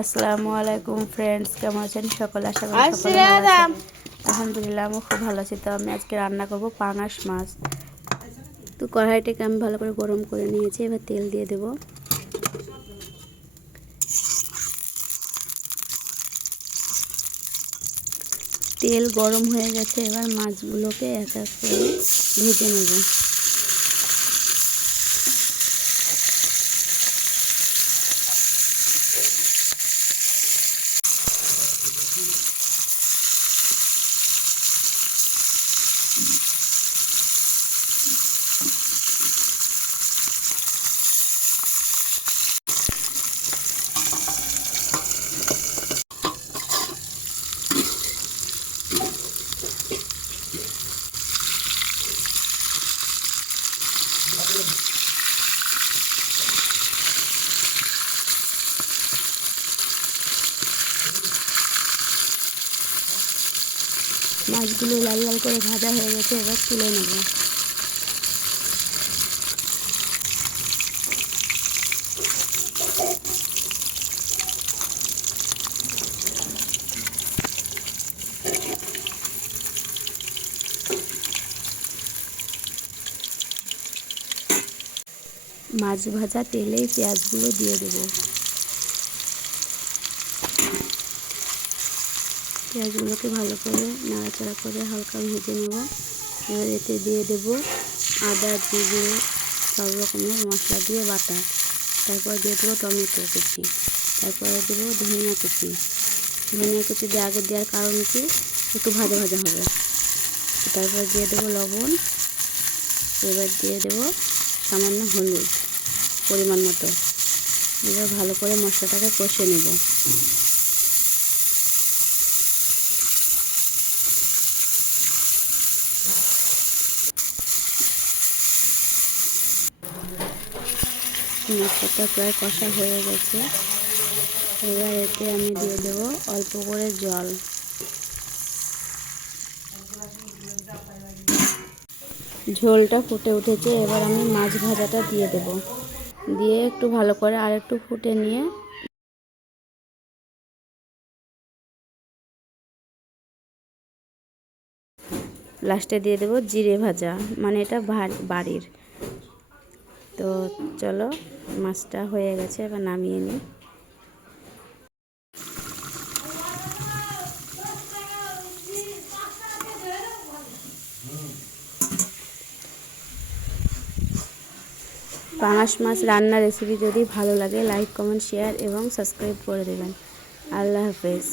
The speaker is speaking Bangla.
আসসালামু আলাইকুম ফ্রেন্ডস কেমন আছেন সকল? আশা করি। আলহামদুলিল্লাহ আমি খুব ভালো আছি। তো আমি আজকে রান্না করব পাঙাশ মাছ। তো কড়াইটাকে আমি ভালো করে গরম করে নিয়েছি এবার তেল দিয়ে দেব। তেল গরম হয়ে গেছে এবার মাছগুলোকে এক এক করে ভেজে নেব। মাছগুলো লাল লাল করে ভাজা হয়ে গেছে, এবার তুলে নেব। মাছ ভাজা তেলেই পেঁয়াজগুলো দিয়ে দেবো। পেঁয়াজগুলোকে ভালো করে নাড়াচাড়া করে হালকা ভেজে নেব। এবার এতে দিয়ে দেব আদা, জিরে, সব রকমের মশলা দিয়ে বাটা। তারপর দিয়ে দেবো টমেটো কুচি। তারপরে দেবো ধনিয়া কুচি। ধনিয়া কুচি দিয়ে আগে দেওয়ার কারণ কি? একটু ভাজা ভাজা হবে। তারপর দিয়ে দেবো লবণ। এবার দিয়ে দেবো সামান্য হলুদ পরিমাণ মতো। এবার ভালো করে মশলাটাকে কষে নেব। মশলাটা প্রায় কষা হয়ে গেছে। এবার এতে আমি দিয়ে দেব অল্প করে জল। ঝোলটা ফুটে উঠেছে, এবার আমি মাছ ভাজাটা দিয়ে দেব। দিয়ে একটু ভালো করে আর একটু ফুটে নিয়ে লাস্টে দিয়ে দেব জিরে ভাজা মানে এটা বাড়ির। তো চলো, মাছটা হয়ে গেছে, এবার নামিয়ে নিই। পাঙাশ মাছ রান্নার রেসিপি যদি ভালো লাগে লাইক কমেন্ট শেয়ার এবং সাবস্ক্রাইব করে দেবেন। আল্লাহ হাফেজ।